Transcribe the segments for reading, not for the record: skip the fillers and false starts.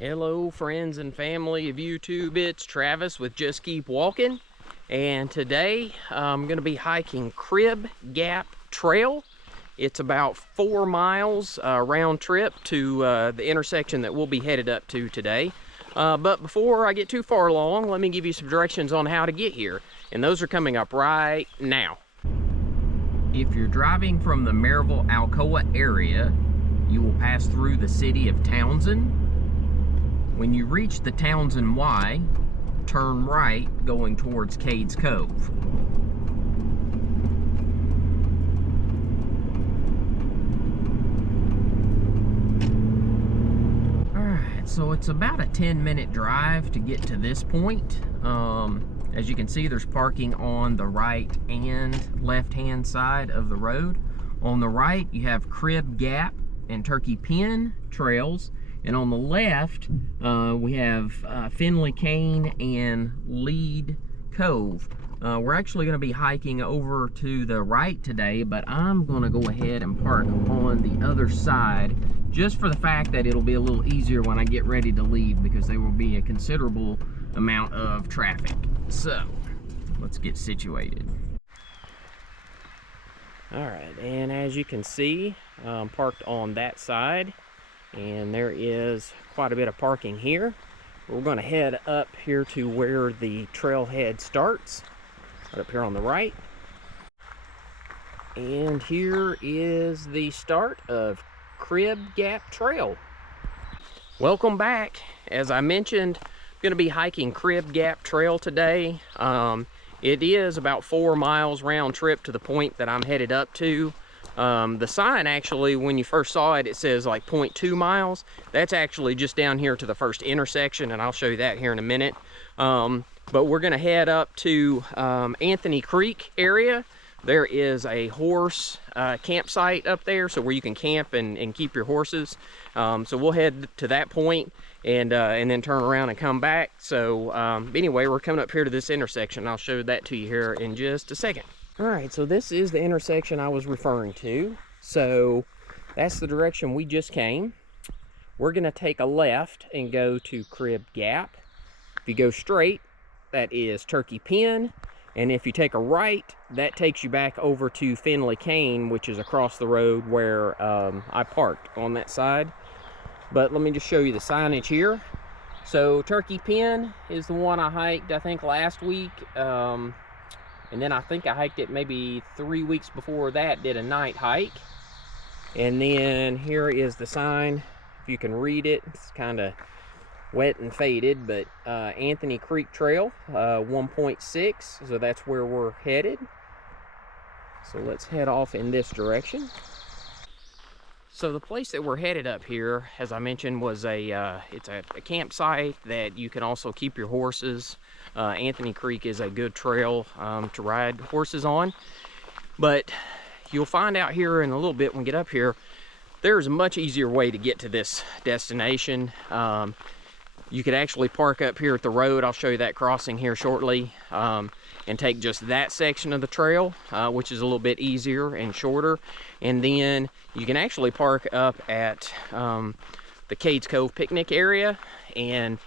Hello friends and family of YouTube, it's Travis with Just Keep Walking, and today I'm going to be hiking Crib Gap Trail. It's about 4 miles round trip to the intersection that we'll be headed up to today. But before I get too far along, let me give you some directions on how to get here, and those are coming up right now. If you're driving from the Maryville-Alcoa area, you will pass through the city of Townsend. When you reach the Townsend Y, turn right going towards Cades Cove. Alright, so it's about a 10-minute drive to get to this point. As you can see, there's parking on the right and left-hand side of the road. On the right, you have Crib Gap and Turkey Pen trails. And on the left, we have Finley Cane and Lead Cove. We're actually going to be hiking over to the right today, but I'm going to go ahead and park on the other side just for the fact that it'll be a little easier when I get ready to leave, because there will be a considerable amount of traffic. So, let's get situated. Alright, and as you can see, I'm parked on that side. And there is quite a bit of parking here. We're going to head up here to where the trailhead starts, right up here on the right. And here is the start of Crib Gap Trail. Welcome back. As I mentioned, I'm going to be hiking Crib Gap Trail today. It is about 4 miles round trip to the point that I'm headed up to. The sign, actually, when you first saw it, it says like 0.2 miles. That's actually just down here to the first intersection, and I'll show you that here in a minute. But we're going to head up to Anthony Creek area. There is a horse campsite up there, so where you can camp and keep your horses. So we'll head to that point and then turn around and come back. So anyway, we're coming up here to this intersection. I'll show that to you here in just a second. All right, so this is the intersection I was referring to. So that's the direction we just came. We're gonna take a left and go to Crib Gap. If you go straight, that is Turkey Pen. And if you take a right, that takes you back over to Finley Cane, which is across the road where I parked on that side. But let me just show you the signage here. So Turkey Pen is the one I hiked, I think, last week. And then I think I hiked it maybe 3 weeks before that, did a night hike. And then here is the sign, if you can read it. It's kind of wet and faded, but Anthony Creek Trail, 1.6, so that's where we're headed. So let's head off in this direction. So the place that we're headed up here, as I mentioned, was it's a campsite that you can also keep your horses. Anthony Creek is a good trail to ride horses on. But you'll find out here in a little bit when we get up here, there's a much easier way to get to this destination. You could actually park up here at the road. I'll show you that crossing here shortly. And take just that section of the trail, which is a little bit easier and shorter. And then you can actually park up at the Cades Cove Picnic area and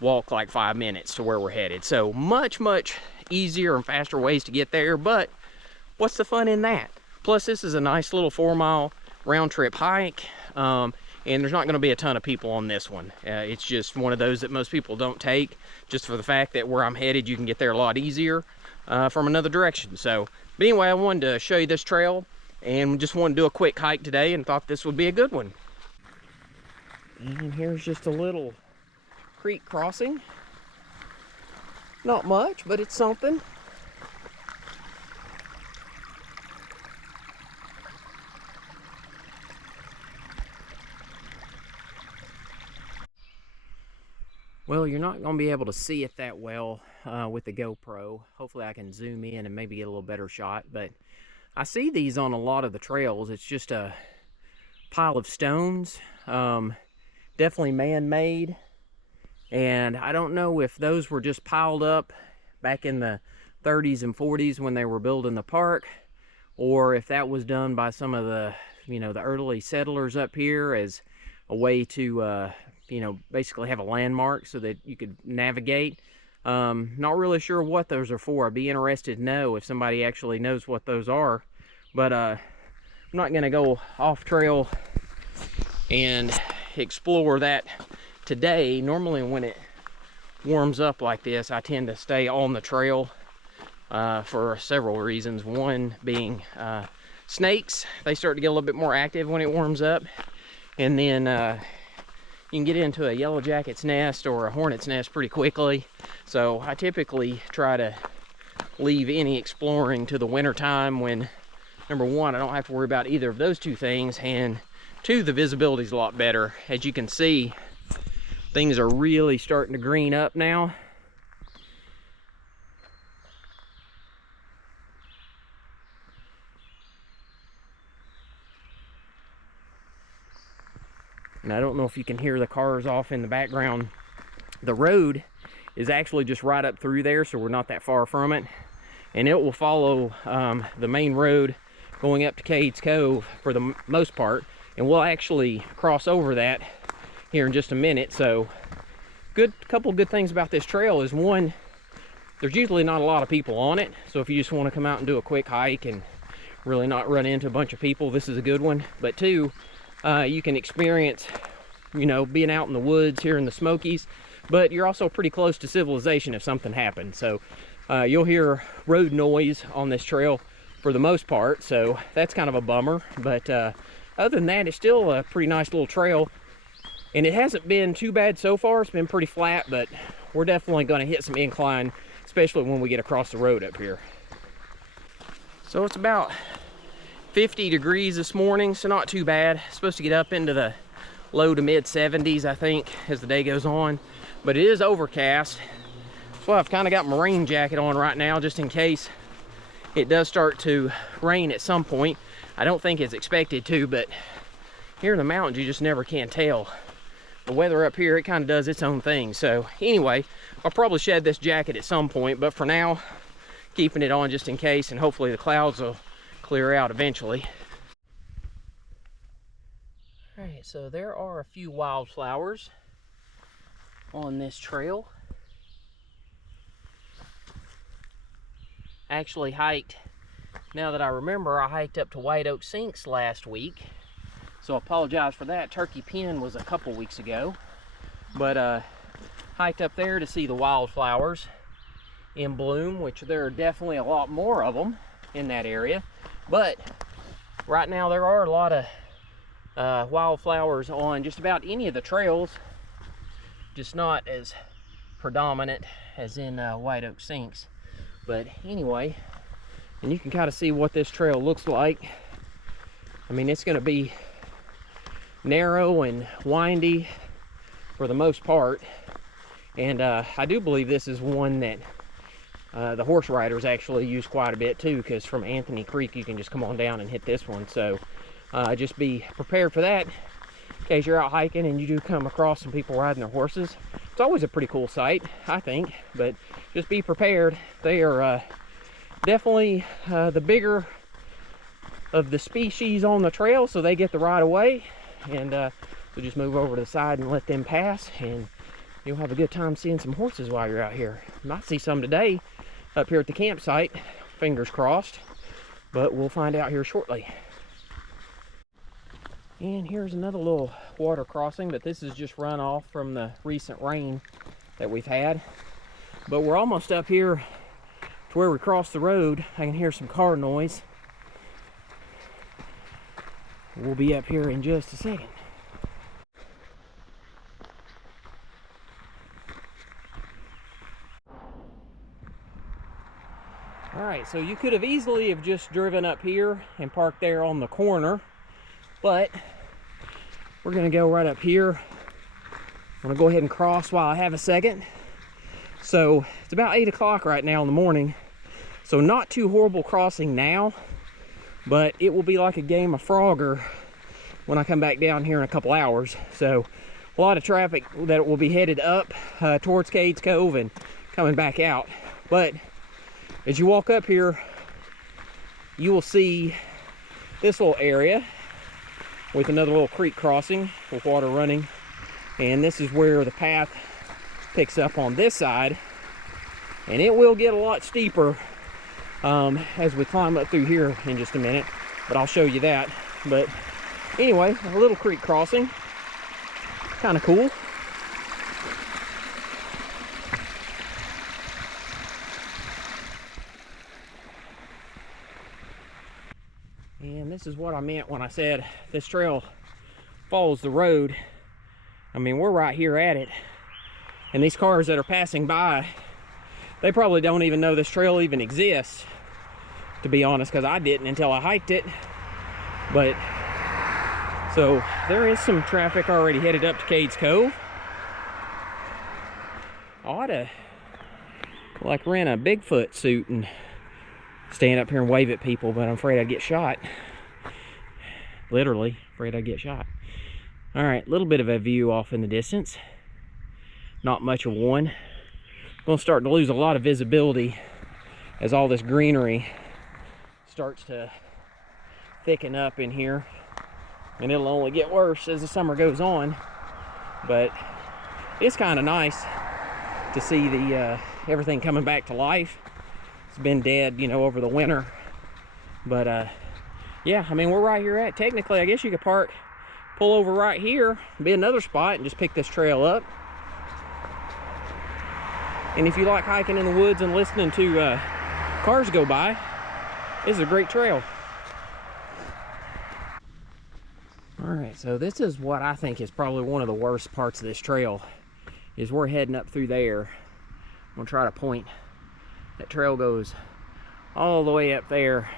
walk like 5 minutes to where we're headed. So much easier and faster ways to get there, but what's the fun in that? Plus, this is a nice little 4-mile round trip hike, and there's not going to be a ton of people on this one. It's just one of those that most people don't take, just for the fact that where I'm headed, you can get there a lot easier from another direction. So, but anyway, I wanted to show you this trail and just wanted to do a quick hike today and thought this would be a good one. And here's just a little creek crossing. Not much, but it's something. Well, you're not going to be able to see it that well with the GoPro. Hopefully I can zoom in and maybe get a little better shot, but I see these on a lot of the trails. It's just a pile of stones, definitely man-made, and I don't know if those were just piled up back in the 30s and 40s when they were building the park, or if that was done by some of the, the early settlers up here as a way to you know, basically have a landmark so that you could navigate. Not really sure what those are for. I'd be interested to know if somebody actually knows what those are. But I'm not going to go off trail and explore that today. Normally when it warms up like this, I tend to stay on the trail for several reasons. One being snakes. They start to get a little bit more active when it warms up. And then you can get into a yellow jacket's nest or a hornet's nest pretty quickly. So I typically try to leave any exploring to the winter time when, number one, I don't have to worry about either of those two things, and two, the visibility is a lot better. As you can see, things are really starting to green up now. And I don't know if you can hear the cars off in the background. The road is actually just right up through there, so we're not that far from it. And it will follow the main road going up to Cades Cove for the most part. And we'll actually cross over that here in just a minute. So couple good things about this trail is, one, there's usually not a lot of people on it. So if you just want to come out and do a quick hike and really not run into a bunch of people, this is a good one. But two, you can experience, you know, being out in the woods here in the Smokies, but you're also pretty close to civilization if something happens. So you'll hear road noise on this trail for the most part, so that's kind of a bummer. But other than that, it's still a pretty nice little trail, and it hasn't been too bad so far. It's been pretty flat, but we're definitely going to hit some incline, especially when we get across the road up here. So it's about 50 degrees this morning, so not too bad. It's supposed to get up into the low to mid 70s, I think, as the day goes on. But it is overcast. So I've kind of got my rain jacket on right now, just in case it does start to rain at some point. I don't think it's expected to, but here in the mountains, you just never can tell. The weather up here, it kind of does its own thing. So anyway, I'll probably shed this jacket at some point, but for now, keeping it on just in case, and hopefully the clouds will clear out eventually. All right, so there are a few wildflowers on this trail. Actually hiked, now that I remember, I hiked up to White Oak Sinks last week, so I apologize for that. Turkey Pen was a couple weeks ago, but hiked up there to see the wildflowers in bloom, which there are definitely a lot more of them in that area. But right now there are a lot of wildflowers on just about any of the trails, just not as predominant as in White Oak Sinks. But anyway, and you can kind of see what this trail looks like. I mean, it's going to be narrow and windy for the most part, and I do believe this is one that the horse riders actually use quite a bit too, because from Anthony Creek you can just come on down and hit this one. So just be prepared for that in case you're out hiking and you do come across some people riding their horses. It's always a pretty cool sight, I think, but just be prepared. They are definitely the bigger of the species on the trail, so they get the right of way, and so just move over to the side and let them pass, and you'll have a good time seeing some horses while you're out here. Might see some today up here at the campsite, fingers crossed, but we'll find out here shortly. And here's another little water crossing, but this is just runoff from the recent rain that we've had. But we're almost up here to where we cross the road. I can hear some car noise. We'll be up here in just a second. All right, so you could have easily have just driven up here and parked there on the corner, but we're gonna go right up here. I'm gonna go ahead and cross while I have a second. So it's about 8 o'clock right now in the morning, so not too horrible crossing now, but it will be like a game of Frogger when I come back down here in a couple hours. So a lot of traffic that will be headed up towards Cades Cove and coming back out. But as you walk up here, you will see this little area with another little creek crossing with water running And this is where the path picks up on this side, and it will get a lot steeper as we climb up through here in just a minute, but I'll show you that. But anyway, a little creek crossing, kind of cool. And this is what I meant when I said this trail follows the road. I mean, we're right here at it, and these cars that are passing by, they probably don't even know this trail even exists, to be honest, because I didn't until I hiked it. But so there is some traffic already headed up to Cades Cove. I ought to like rent a Bigfoot suit and stand up here and wave at people, but I'm afraid I'd get shot. Literally afraid I'd get shot. All right, a little bit of a view off in the distance. Not much of one. Gonna start to lose a lot of visibility as all this greenery starts to thicken up in here, and it'll only get worse as the summer goes on. But it's kind of nice to see the everything coming back to life. It's been dead, you know, over the winter. But yeah, I mean, we're right here at, technically, I guess you could pull over right here, be another spot, and just pick this trail up. And if you like hiking in the woods and listening to cars go by, this is a great trail. All right, so this is what I think is probably one of the worst parts of this trail, is we're heading up through there. I'm gonna try to point. That trail goes all the way up there.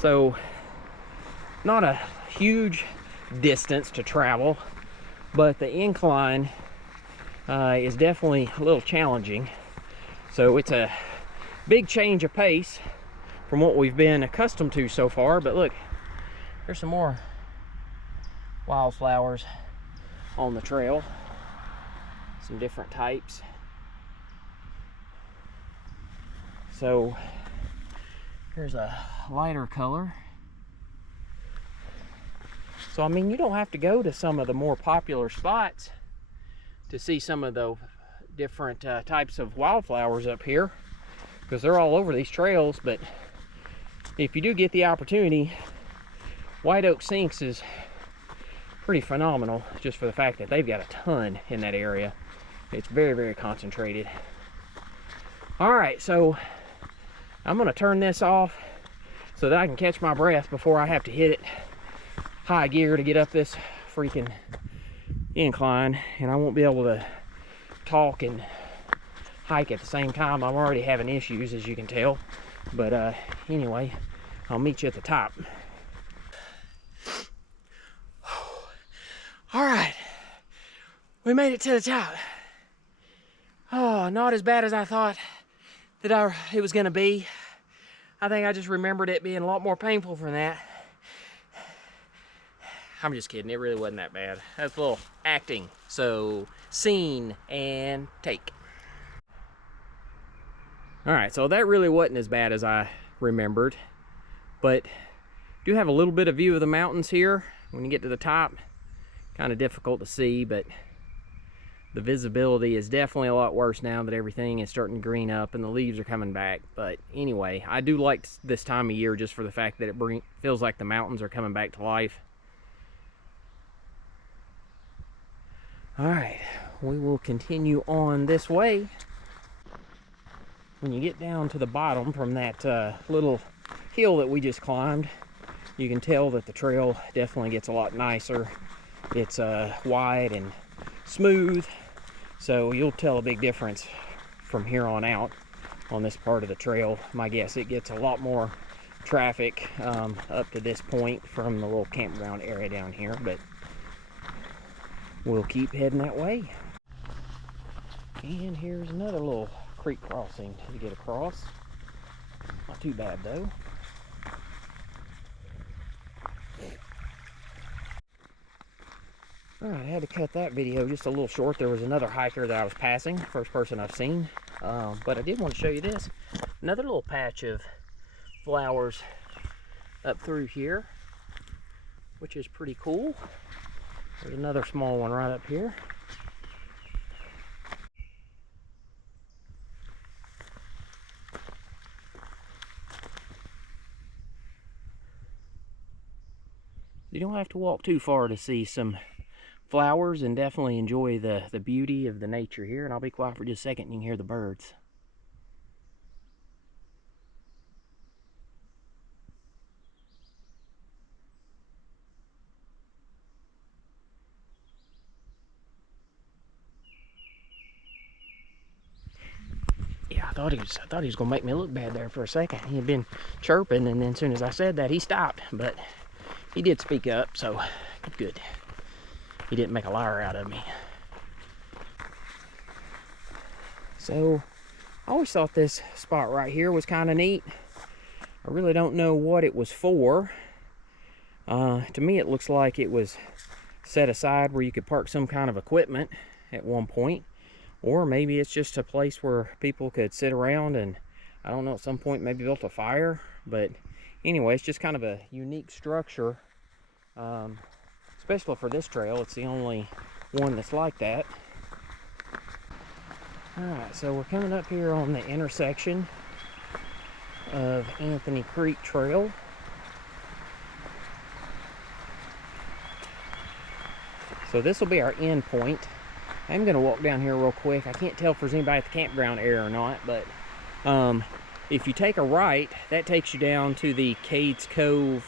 So not a huge distance to travel, but the incline is definitely a little challenging. So it's a big change of pace from what we've been accustomed to so far. But look, there's some more wildflowers on the trail, some different types. So here's a lighter color. So I mean, you don't have to go to some of the more popular spots to see some of the different types of wildflowers up here, because they're all over these trails. But if you do get the opportunity, White Oak Sinks is pretty phenomenal, just for the fact that they've got a ton in that area. It's very, very concentrated. All right, so I'm gonna turn this off so that I can catch my breath before I have to hit it high gear to get up this freaking incline, and I won't be able to talk and hike at the same time. I'm already having issues, as you can tell. But anyway, I'll meet you at the top. All right, we made it to the top. Oh, not as bad as I thought that it was gonna be. I think I just remembered it being a lot more painful from that. I'm just kidding, it really wasn't that bad. That's a little acting. So, scene and take. All right, so that really wasn't as bad as I remembered, but do have a little bit of view of the mountains here. When you get to the top, kind of difficult to see, but the visibility is definitely a lot worse now that everything is starting to green up and the leaves are coming back. But anyway, I do like this time of year just for the fact that it feels like the mountains are coming back to life. All right, we will continue on this way. When you get down to the bottom from that little hill that we just climbed, you can tell that the trail definitely gets a lot nicer. It's wide and smooth, so you'll tell a big difference from here on out on this part of the trail. My guess, it gets a lot more traffic up to this point from the little campground area down here, but we'll keep heading that way. And here's another little creek crossing to get across. Not too bad though. Alright, I had to cut that video just a little short. There was another hiker that I was passing, first person I've seen. But I did want to show you this. Another little patch of flowers up through here, which is pretty cool. There's another small one right up here. You don't have to walk too far to see some flowers and definitely enjoy the beauty of the nature here. And I'll be quiet for just a second and you can hear the birds. Yeah, I thought he was gonna make me look bad there for a second. He had been chirping, and then as soon as I said that, he stopped. But he did speak up, so good. He didn't make a liar out of me. So I always thought this spot right here was kind of neat. I really don't know what it was for. To me, it looks like it was set aside where you could park some kind of equipment at one point. Or maybe it's just a place where people could sit around and, I don't know, at some point maybe built a fire. But anyway, it's just kind of a unique structure. Especially for this trail, it's the only one that's like that. Alright, so we're coming up here on the intersection of Anthony Creek Trail. So this will be our end point. I'm going to walk down here real quick. I can't tell if there's anybody at the campground area or not, but if you take a right, that takes you down to the Cades Cove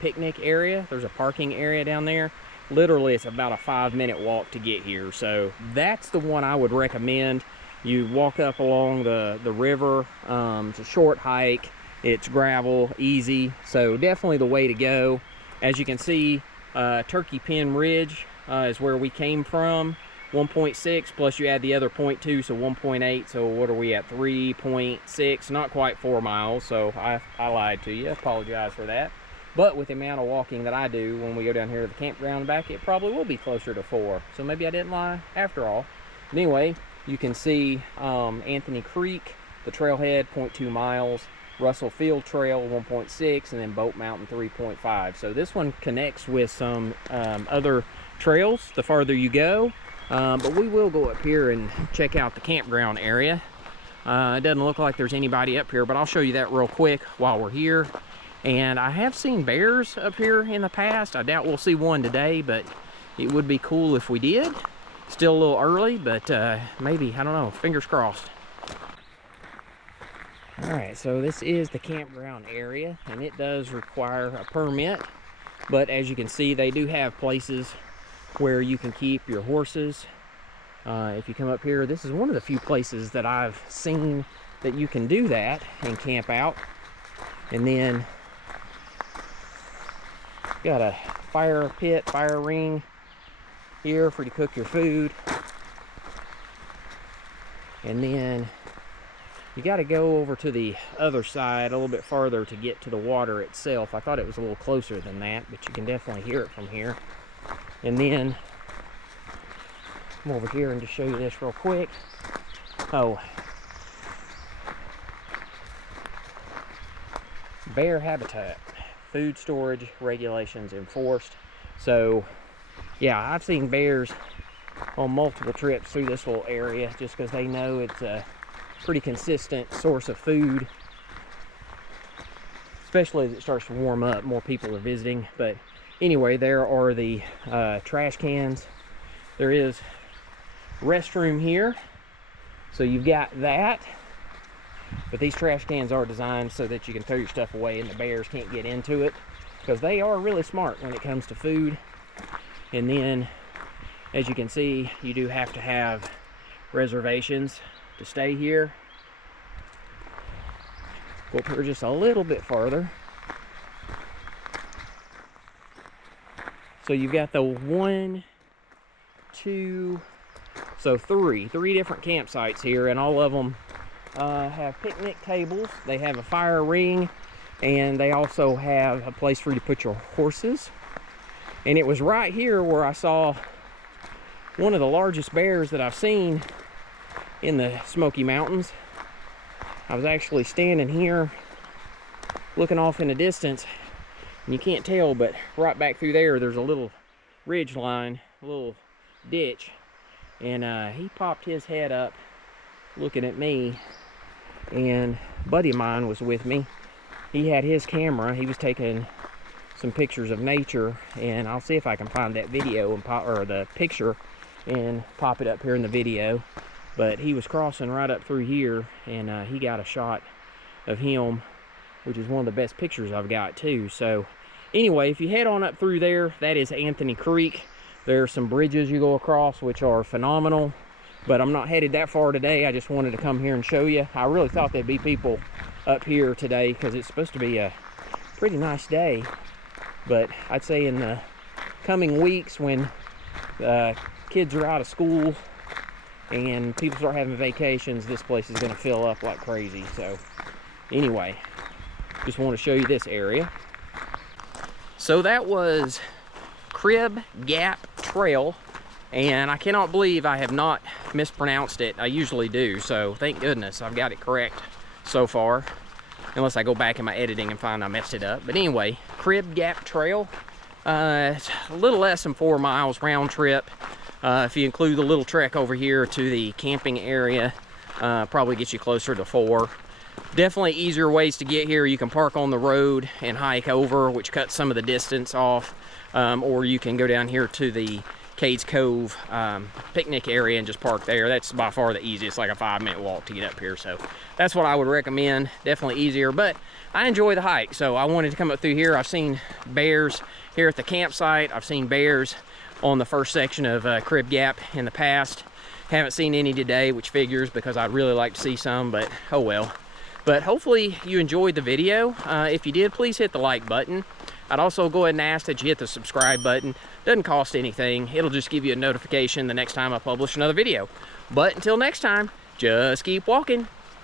Picnic area. There's a parking area down there. Literally, it's about a 5-minute walk to get here. So that's the one I would recommend. You walk up along the river. It's a short hike. It's gravel, easy. So definitely the way to go. As you can see, Turkey Pen Ridge is where we came from. 1.6 plus you add the other 0.2, so 1.8. So what are we at? 3.6, not quite 4 miles. So I lied to you. I apologize for that. But with the amount of walking that I do when we go down here to the campground back, it probably will be closer to 4. So maybe I didn't lie after all. But anyway, you can see Anthony Creek, the trailhead, 0.2 miles. Russell Field Trail, 1.6, and then Boat Mountain, 3.5. So this one connects with some other trails the farther you go. But we will go up here and check out the campground area. It doesn't look like there's anybody up here, but I'll show you that real quick while we're here. And I have seen bears up here in the past. I doubt we'll see one today, but it would be cool if we did. Still a little early, but maybe, I don't know, fingers crossed. All right, so this is the campground area, and it does require a permit. But as you can see, they do have places where you can keep your horses. If you come up here, this is one of the few places that I've seen that you can do that and camp out. And then got a fire pit, fire ring here for you to cook your food. And then you got to go over to the other side a little bit farther to get to the water itself. I thought it was a little closer than that, but you can definitely hear it from here. And then come over here and just show you this real quick. Oh, bear habitat, food storage regulations enforced. So yeah, I've seen bears on multiple trips through this little area just because they know it's a pretty consistent source of food, especially as it starts to warm up, more people are visiting. But anyway, there are the trash cans. There is restroom here, so you've got that. But these trash cans are designed so that you can throw your stuff away and the bears can't get into it, because they are really smart when it comes to food. And then, as you can see, you do have to have reservations to stay here. Go up here just a little bit farther. So you've got the 1, 2, so three different campsites here, and all of them have picnic tables. They have a fire ring, and they also have a place for you to put your horses. And it was right here where I saw one of the largest bears that I've seen in the Smoky Mountains. I was actually standing here looking off in the distance, and you can't tell, but right back through there's a little ridge line, a little ditch, and he popped his head up looking at me, and a buddy of mine was with me. He had his camera. He was taking some pictures of nature, and I'll see if I can find that video and or the picture and pop it up here in the video. But he was crossing right up through here, and he got a shot of him, which is one of the best pictures I've got too. So anyway, if you head on up through there, that is Anthony Creek. There are some bridges you go across which are phenomenal, but I'm not headed that far today. I just wanted to come here and show you. I really thought there'd be people up here today because it's supposed to be a pretty nice day, but I'd say in the coming weeks, when kids are out of school and people start having vacations, this place is going to fill up like crazy. So anyway, just want to show you this area. So that was Crib Gap Trail, and I cannot believe I have not mispronounced it. I usually do, so thank goodness I've got it correct so far, unless I go back in my editing and find I messed it up. But anyway, Crib Gap Trail, it's a little less than 4 miles round trip. If you include the little trek over here to the camping area, probably gets you closer to 4. Definitely easier ways to get here. You can park on the road and hike over, which cuts some of the distance off, or you can go down here to the Cades Cove picnic area and just park there. That's by far the easiest, like a 5-minute walk to get up here. So that's what I would recommend. Definitely easier, but I enjoy the hike, so I wanted to come up through here. I've seen bears here at the campsite. I've seen bears on the first section of Crib Gap in the past. Haven't seen any today, which figures, because I'd really like to see some, but oh well. But hopefully you enjoyed the video. If you did, please hit the like button. I'd also go ahead and ask that you hit the subscribe button. Doesn't cost anything. It'll just give you a notification the next time I publish another video. But until next time, just keep walking.